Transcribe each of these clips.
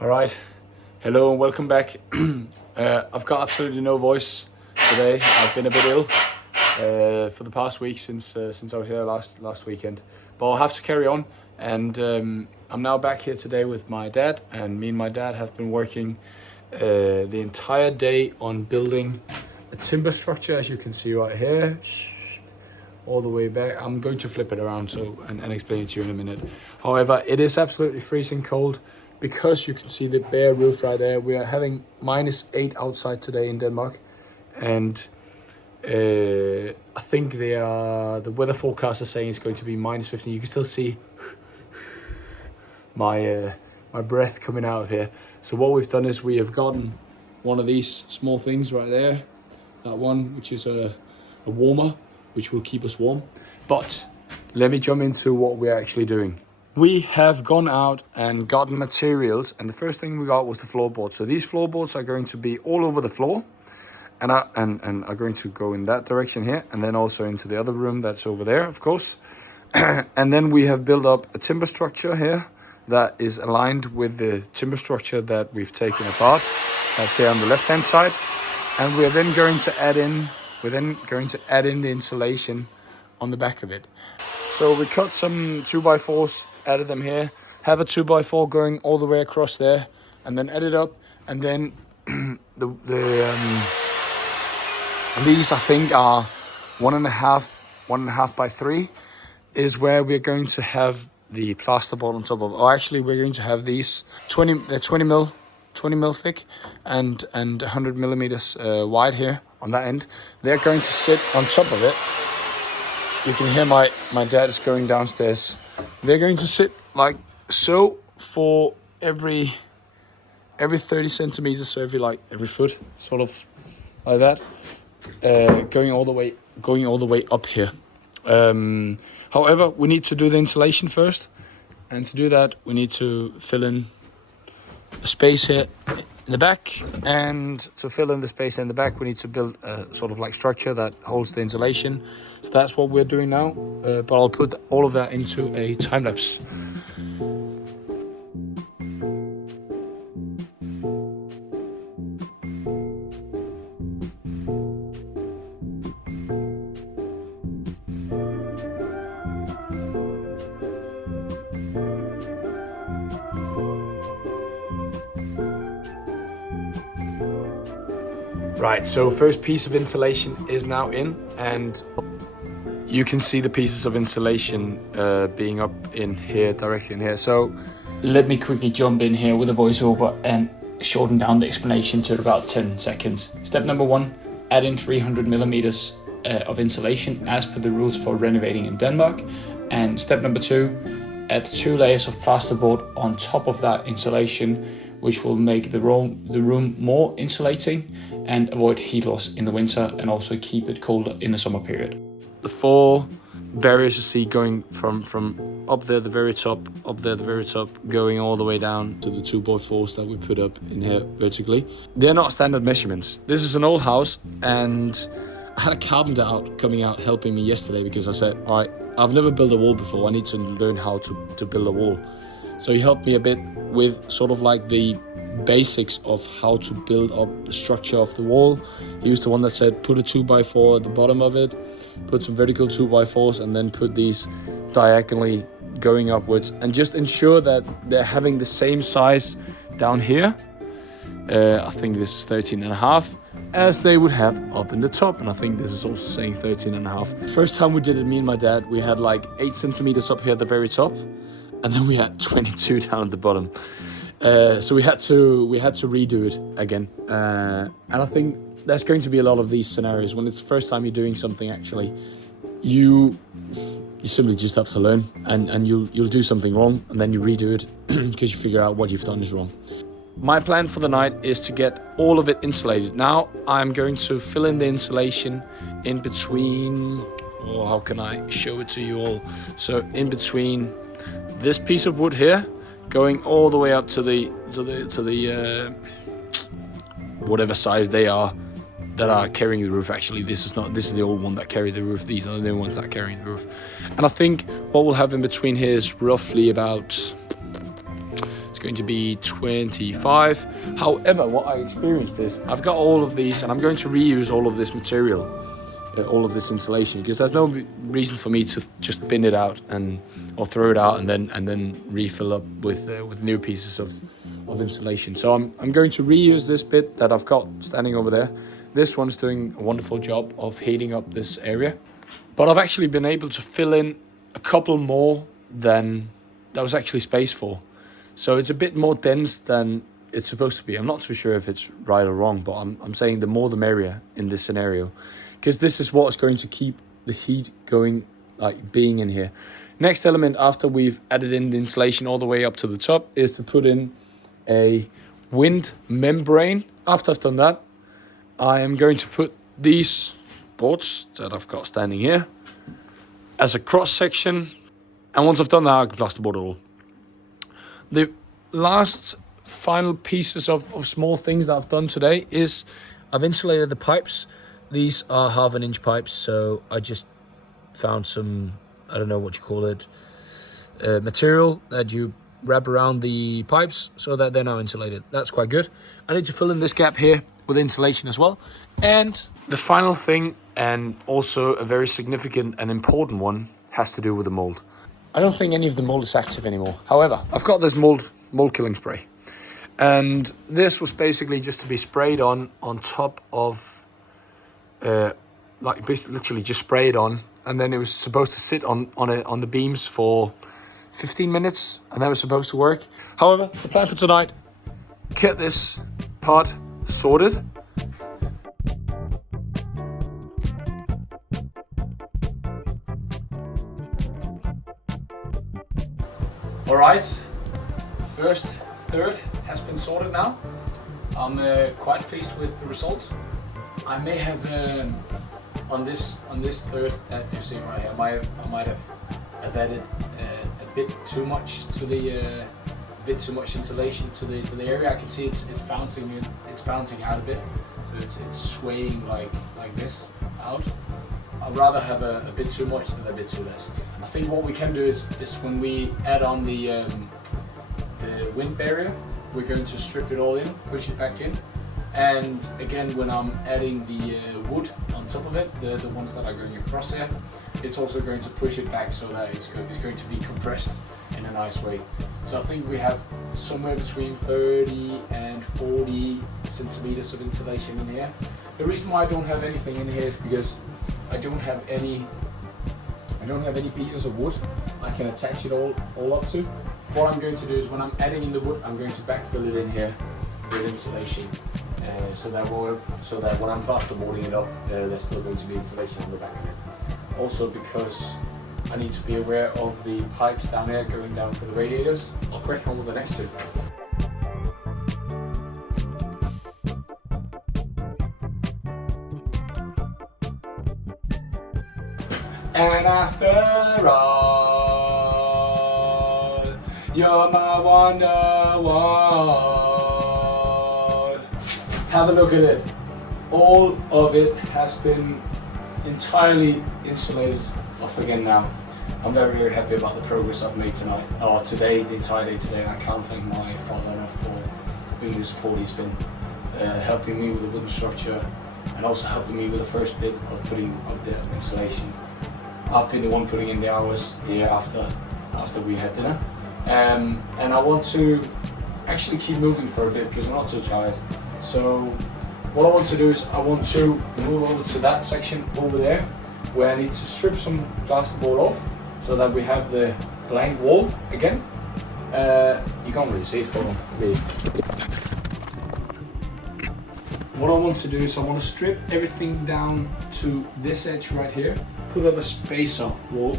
All right, hello and welcome back. I've got absolutely no voice today. I've been a bit ill for the past week since I was here last weekend, but I'll have to carry on. And I'm now back here today with my dad, and me and my dad have been working the entire day on building a timber structure, as you can see right here, all the way back. I'm going to flip it around and explain it to you in a minute. However, it is absolutely freezing cold. Because you can see the bare roof right there. We are having -8 outside today in Denmark, and I think the weather forecast is saying it's going to be -15. You can still see my breath coming out of here. So what we've done is we have gotten one of these small things right there, that one, which is a warmer, which will keep us warm. But let me jump into what we're actually doing. We have gone out and gotten materials, and the first thing we got was the floorboards. So these floorboards are going to be all over the floor, and are going to go in that direction here, and then also into the other room that's over there, of course. And then we have built up a timber structure here that is aligned with the timber structure that we've taken apart. That's here on the left-hand side, and we're then going to add in the insulation on the back of it. So we cut some 2x4s, added them here, have a 2x4 going all the way across there, and then add it up, and then these I think are 1.5 by 3 is where we're going to have the plasterboard on top of. Or actually, we're going to have these 20 mil thick and 100 millimeters wide here on that end. They're going to sit on top of it. You can hear my dad is going downstairs. They're going to sit like so for every 30 centimeters, so every foot, sort of like that, going all the way up here. However, we need to do the insulation first, and to do that, we need to fill in a space here in the back, and to fill in the space in the back, we need to build a sort of like structure that holds the insulation. So that's what we're doing now, but I'll put all of that into a time lapse. Right, so first piece of insulation is now in, and you can see the pieces of insulation being up in here, directly in here. So let me quickly jump in here with a voiceover and shorten down the explanation to about 10 seconds. Step number 1, add in 300 millimeters of insulation as per the rules for renovating in Denmark. And step number 2, add 2 layers of plasterboard on top of that insulation, which will make the room more insulating and avoid heat loss in the winter, and also keep it colder in the summer period. The 4 barriers you see going from up there, the very top, going all the way down to the 2x4s that we put up in here vertically. They're not standard measurements. This is an old house, and I had a carpenter coming out helping me yesterday, because I said, all right, I've never built a wall before. I need to learn how to build a wall. So he helped me a bit with sort of like the basics of how to build up the structure of the wall. He was the one that said, put a 2x4 at the bottom of it, put some vertical 2x4s, and then put these diagonally going upwards, and just ensure that they're having the same size down here. I think this is 13.5, as they would have up in the top, and I think this is also saying 13.5. First time we did it, me and my dad, we had like 8 centimeters up here at the very top, and then we had 22 down at the bottom. So we had to redo it again. And I think there's going to be a lot of these scenarios when it's the first time you're doing something. Actually, you simply just have to learn, and you'll do something wrong, and then you redo it because you figure out what you've done is wrong. My plan for the night is to get all of it insulated. Now I'm going to fill in the insulation in between. Oh, how can I show it to you all? So in between this piece of wood here, going all the way up to the whatever size they are that are carrying the roof. Actually, this is the old one that carried the roof. These are the new ones that are carrying the roof. And I think what we'll have in between here is roughly about going to be 25. However, what I experienced is I've got all of these and I'm going to reuse all of this material, all of this insulation, because there's no reason for me to just bin it out or throw it out and then refill up with new pieces of insulation. So I'm going to reuse this bit that I've got standing over there. This one's doing a wonderful job of heating up this area, but I've actually been able to fill in a couple more than there was actually space for. So it's a bit more dense than it's supposed to be. I'm not too sure if it's right or wrong, but I'm saying the more the merrier in this scenario, because this is what's going to keep the heat going, like being in here. Next element after we've added in the insulation all the way up to the top is to put in a wind membrane. After I've done that, I am going to put these boards that I've got standing here as a cross section. And once I've done that, I can plasterboard it all. The last final pieces of small things that I've done today is I've insulated the pipes. These are 1/2 inch pipes, so I just found some, I don't know what you call it, material that you wrap around the pipes so that they're now insulated. That's quite good. I need to fill in this gap here with insulation as well. And the final thing, and also a very significant and important one, has to do with the mold. I don't think any of the mold is active anymore. However, I've got this mold killing spray, and this was basically just to be sprayed on top of, like basically literally just spray it on, and then it was supposed to sit on the beams for 15 minutes, and that was supposed to work. However, the plan for tonight: get this part sorted. All right, first third has been sorted now. I'm quite pleased with the result. I may have on this third that you see right here, I might have added a bit too much to the insulation to the area. I can see it's bouncing out a bit, so it's swaying like this out. I'd rather have a bit too much than a bit too less. I think what we can do is when we add on the wind barrier, we're going to strip it all in, push it back in, and again when I'm adding the wood on top of it, the ones that are going across here, it's also going to push it back so that it's going to be compressed in a nice way. So I think we have somewhere between 30 and 40 centimeters of insulation in here. The reason why I don't have anything in here is because I don't have any pieces of wood I can attach it all up to. What I'm going to do is when I'm adding in the wood, I'm going to backfill it in here with insulation, so that when I'm plasterboarding it up, there's still going to be insulation on the back of it. Also because I need to be aware of the pipes down there going down for the radiators. I'll crack on with the next two. And after all, you're my wonderwall. Have a look at it. All of it has been entirely insulated off again now. I'm very, very happy about the progress I've made today, the entire day today, and I can't thank my father enough for being the support he's been, helping me with the wooden structure, and also helping me with the first bit of putting up the insulation. I've been the one putting in the hours here after we had dinner, and I want to actually keep moving for a bit because I'm not too tired. So what I want to do is I want to move over to that section over there where I need to strip some plasterboard off so that we have the blank wall again. You can't really see it, but really. What I want to do is I want to strip everything down to this edge right here, put up a spacer wall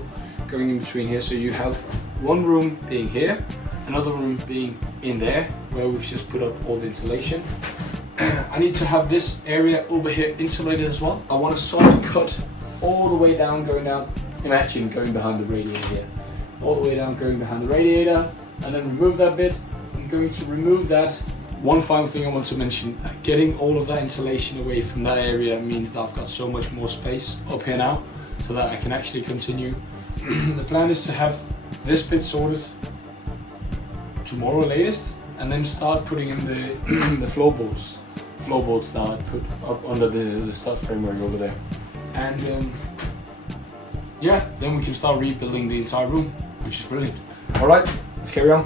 going in between here, so you have one room being here, another room being in there where we've just put up all the insulation. I need to have this area over here insulated as well. I want to soft cut all the way down, imagine going behind the radiator here, all the way down going behind the radiator, and then remove that bit. I'm going to remove that. One final thing I want to mention, getting all of that insulation away from that area means that I've got so much more space up here now so that I can actually continue. The plan is to have this bit sorted tomorrow latest, and then start putting in the floorboards that I put up under the stud framework over there. And yeah, then we can start rebuilding the entire room, which is brilliant. All right, let's carry on.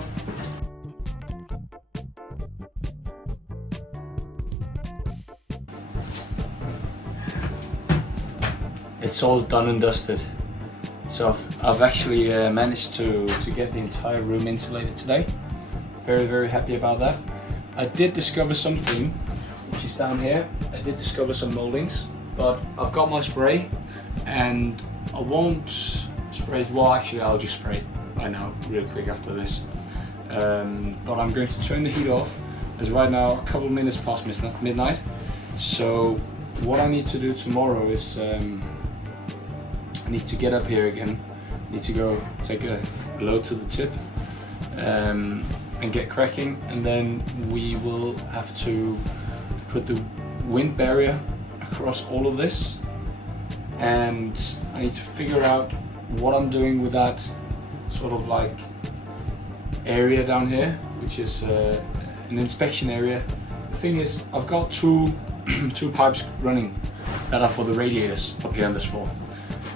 It's all done and dusted. So I've actually managed to get the entire room insulated today. Very, very happy about that. I did discover something, which is down here. I did discover some moldings, but I've got my spray and I won't spray it. Well, actually I'll just spray it right now, real quick after this. But I'm going to turn the heat off, as right now a couple minutes past midnight. So what I need to do tomorrow is I need to get up here again. I need to go take a load to the tip and get cracking, and then we will have to put the wind barrier across all of this, and I need to figure out what I'm doing with that sort of like area down here, which is an inspection area. The thing is, I've got two pipes running that are for the radiators up here on this floor,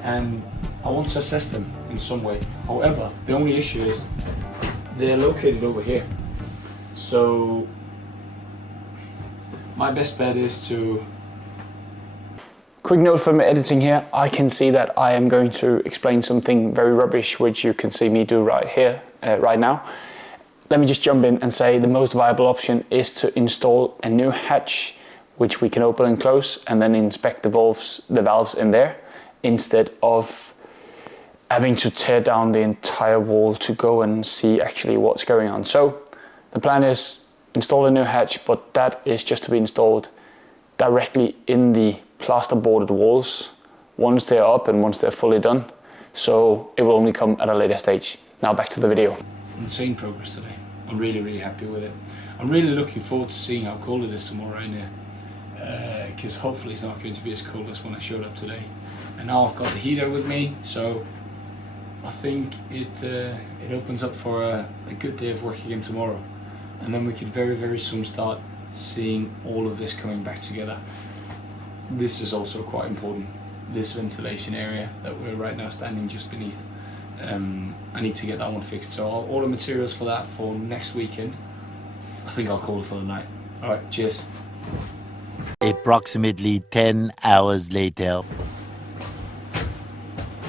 and I want to assess them in some way. However, the only issue is they're located over here. So my best bet is to... Quick note from editing here, I can see that I am going to explain something very rubbish, which you can see me do right here, right now. Let me just jump in and say the most viable option is to install a new hatch, which we can open and close, and then inspect the valves in there, instead of having to tear down the entire wall to go and see actually what's going on. So the plan is install a new hatch, but that is just to be installed directly in the plasterboarded walls once they're up and once they're fully done. So it will only come at a later stage. Now back to the video. Insane progress today. I'm really, really happy with it. I'm really looking forward to seeing how cold it is tomorrow in here, because hopefully it's not going to be as cold as when I showed up today. And now I've got the heater with me, so I think it opens up for a good day of work again tomorrow. And then we can very, very soon start seeing all of this coming back together. This is also quite important, this ventilation area that we're right now standing just beneath. I need to get that one fixed, so I'll order materials for that for next weekend. I think I'll call it for the night. All right, cheers. Approximately 10 hours later.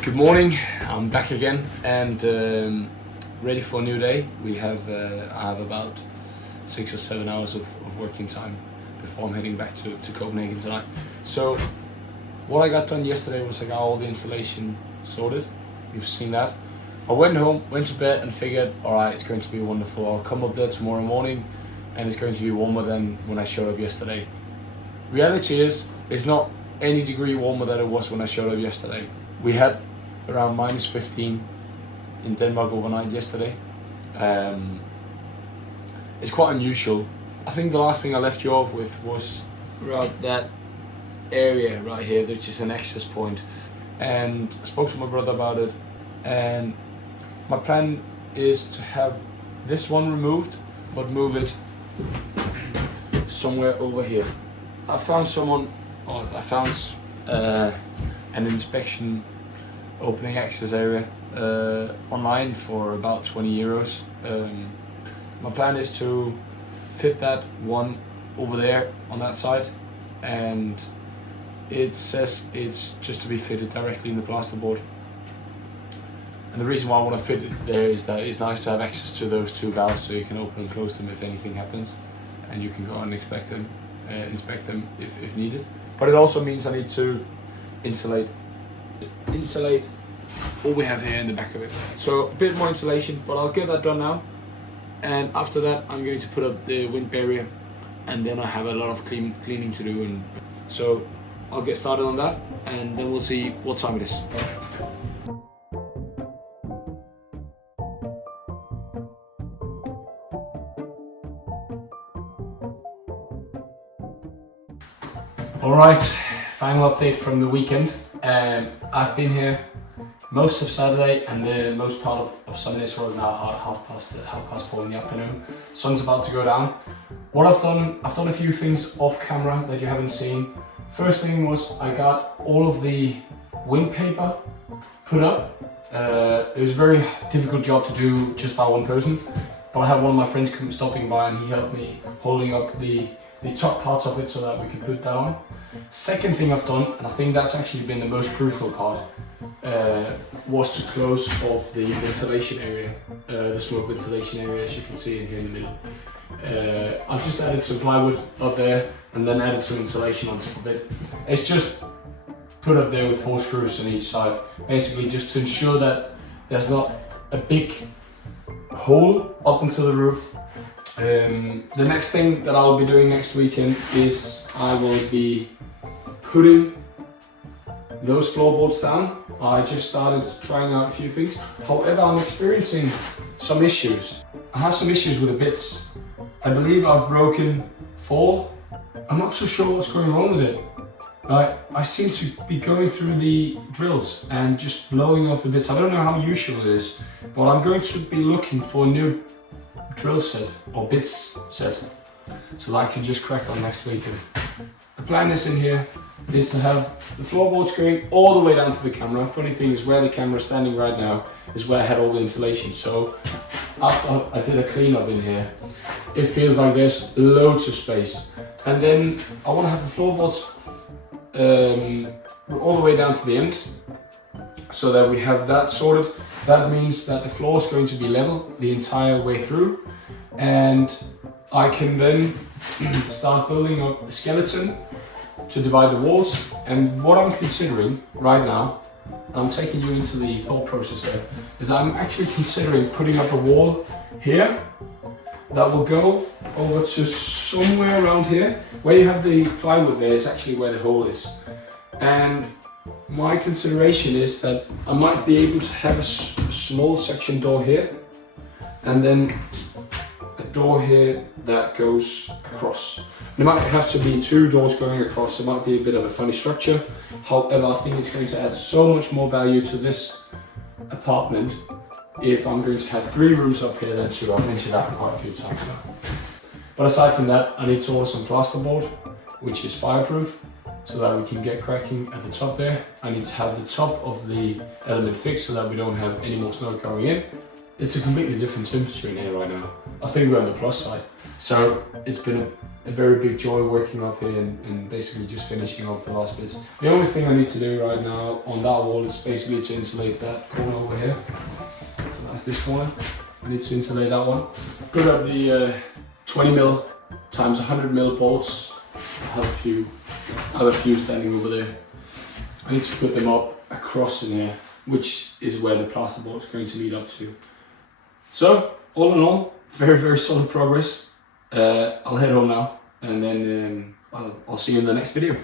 Good morning, I'm back again and ready for a new day. I have about 6 or 7 hours of working time before I'm heading back to Copenhagen tonight. So what I got done yesterday was I got all the insulation sorted. You've seen that. I went home, went to bed and figured, alright, it's going to be wonderful. I'll come up there tomorrow morning and it's going to be warmer than when I showed up yesterday. Reality is, it's not any degree warmer than it was when I showed up yesterday. We had around -15 in Denmark overnight yesterday. It's quite unusual. I think the last thing I left you off with was around that area right here, which is an access point. And I spoke to my brother about it, and my plan is to have this one removed, but move it somewhere over here. I found an inspection opening access area online for about 20 euros. My plan is to fit that one over there on that side, and it says it's just to be fitted directly in the plasterboard. And the reason why I want to fit it there is that it's nice to have access to those two valves, so you can open and close them if anything happens, and you can go and inspect them if needed. But it also means I need to insulate what we have here in the back of it. So a bit more insulation, but I'll get that done now. And after that, I'm going to put up the wind barrier, and then I have a lot of cleaning to do. And so I'll get started on that, and then we'll see what time it is. All right, final update from the weekend. I've been here most of Saturday and the most part of Sunday, as well, now half past 4 in the afternoon. Sun's about to go down. What I've done a few things off camera that you haven't seen. First thing was I got all of the wing paper put up. It was a very difficult job to do just by one person, but I had one of my friends stopping by and he helped me holding up the top parts of it so that we could put that on. Second thing I've done, and I think that's actually been the most crucial part, was to close off the ventilation area, the smoke ventilation area, as you can see in here in the middle. I've just added some plywood up there and then added some insulation on top of it. It's just put up there with 4 screws on each side, basically just to ensure that there's not a big hole up into the roof. The next thing that I'll be doing next weekend is I will be putting those floorboards down. I just started trying out a few things. However, I'm experiencing some issues. I have some issues with the bits. I believe I've broken 4. I'm not so sure what's going wrong with it. I seem to be going through the drills and just blowing off the bits. I don't know how usual it is, but I'm going to be looking for a new drill set or bits set so that I can just crack on next weekend. The plan is in here is to have the floorboards going all the way down to the camera. Funny thing is, where the camera is standing right now is where I had all the insulation. So after I did a clean up in here, it feels like there's loads of space. And then I want to have the floorboards all the way down to the end so that we have that sorted. That means that the floor is going to be level the entire way through, and I can then start building up the skeleton to divide the walls. And what I'm considering right now, I'm taking you into the thought process there, is I'm actually considering putting up a wall here that will go over to somewhere around here. Where you have the plywood there is actually where the hole is. And my consideration is that I might be able to have a small section door here, and then a door here that goes across. There might have to be 2 doors going across. It might be a bit of a funny structure. However, I think it's going to add so much more value to this apartment if I'm going to have 3 rooms up here than 2. I've mentioned that quite a few times now. But aside from that, I need to order some plasterboard, which is fireproof, so that we can get cracking at the top there. I need to have the top of the element fixed so that we don't have any more snow going in. It's a completely different temperature in here right now. I think we're on the plus side. So it's been a very big joy working up here and basically just finishing off the last bits. The only thing I need to do right now on that wall is basically to insulate that corner over here. So that's this corner. I need to insulate that one. Put up the 20mm times 100mm bolts. I have a few standing over there. I need to put them up across in here, which is where the plasterboard is going to lead up to. So, all in all, very, very solid progress. I'll head home now, and then I'll see you in the next video.